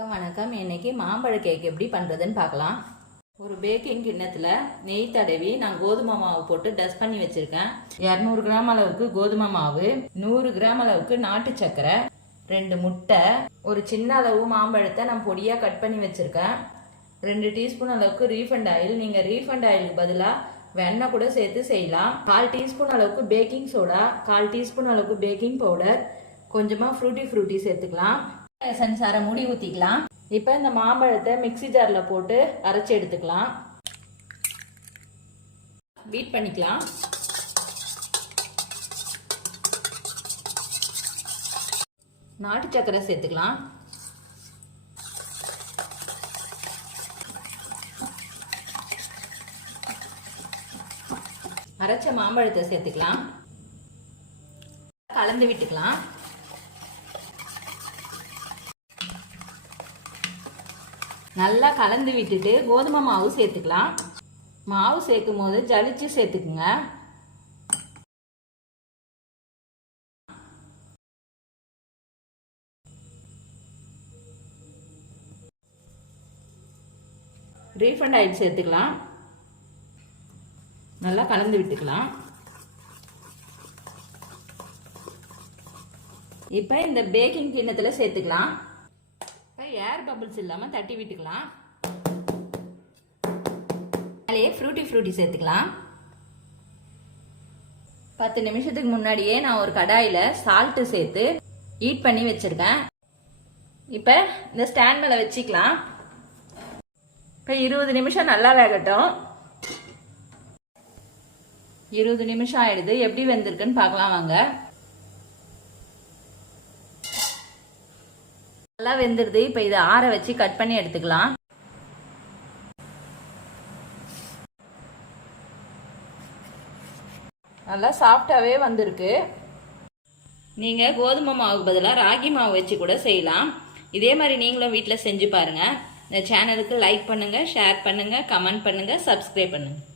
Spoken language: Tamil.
வணக்கம் வணக்கம். இன்னைக்கு மாம்பழ கேக் எப்படி பண்ணுறதுன்னு பார்க்கலாம். ஒரு பேக்கிங் கிண்ணத்தில் நெய் தடவி நான் கோதுமை மாவு போட்டு டஸ்ட் பண்ணி வச்சுருக்கேன். இரநூறு கிராம் அளவுக்கு கோதுமை மாவு நூறு கிராம் அளவுக்கு நாட்டு சர்க்கரை ரெண்டு முட்டை ஒரு சின்ன அளவு மாம்பழத்தை நான் பொடியாக கட் பண்ணி வச்சுருக்கேன். ரெண்டு டீஸ்பூன் அளவுக்கு ரீஃபண்ட் ஆயில் நீங்கள் ரீஃபண்ட் ஆயிலுக்கு பதிலாக வெண்ணெய் கூட சேர்த்து செய்யலாம். கால் டீஸ்பூன் அளவுக்கு பேக்கிங் சோடா கால் டீஸ்பூன் அளவுக்கு பேக்கிங் பவுடர் கொஞ்சமாக ஃப்ரூட்டி ஃப்ரூட்டி சேர்த்துக்கலாம். எசன்ஸ் அரை மூடி ஊற்றிக்கலாம் இப்போ இந்த மாம்பழத்தை மிக்ஸி ஜாரில் போட்டு அரைச்சி எடுத்துக்கலாம். பீட் பண்ணிக்கலாம். நாட்டு சர்க்கரை சேர்த்துக்கலாம். அரைச்ச மாம்பழத்தை சேர்த்துக்கலாம். கலந்து விட்டுக்கலாம். நல்லா கலந்து விட்டுட்டு கோதுமை மாவு சேர்த்துக்கலாம். மாவு சேர்க்கும் போது ஜலிச்சு சேர்த்துக்குங்க. ரீஃபண்ட் ஆயில் சேர்த்துக்கலாம். நல்லா கலந்து விட்டுக்கலாம். இப்போ இந்த பேக்கிங் கிண்ணத்தில் சேர்த்துக்கலாம். ஏர் பபிள்ஸ் இல்லாமல் தட்டி விட்டுக்கலாம். அதிலேயே ஃப்ரூட்டி ஃப்ரூட்டி சேர்த்துக்கலாம். பத்து நிமிஷத்துக்கு முன்னாடியே நான் ஒரு கடாயில் சால்ட்டு சேர்த்து ஹீட் பண்ணி வச்சுருக்கேன். இப்போ இந்த ஸ்டாண்ட் மேலே வச்சுக்கலாம். இப்போ இருபது நிமிஷம் நல்லா வேகட்டும். இருபது நிமிஷம் ஆயிடுது. எப்படி வெந்திருக்குன்னு பார்க்கலாம் வாங்க. நல்லா வெந்துடுது இப்போ இதை ஆற வச்சு கட் பண்ணி எடுத்துக்கலாம். நல்லா சாஃப்டாகவே வந்திருக்கு. நீங்கள் கோதுமை மாவுக்கு பதிலாக ராகி மாவு வச்சு கூட செய்யலாம். இதே மாதிரி நீங்களும் வீட்டில் செஞ்சு பாருங்கள் இந்த சேனலுக்கு லைக் பண்ணுங்கள் ஷேர் பண்ணுங்கள் கமெண்ட் பண்ணுங்கள் சப்ஸ்கிரைப் பண்ணுங்கள்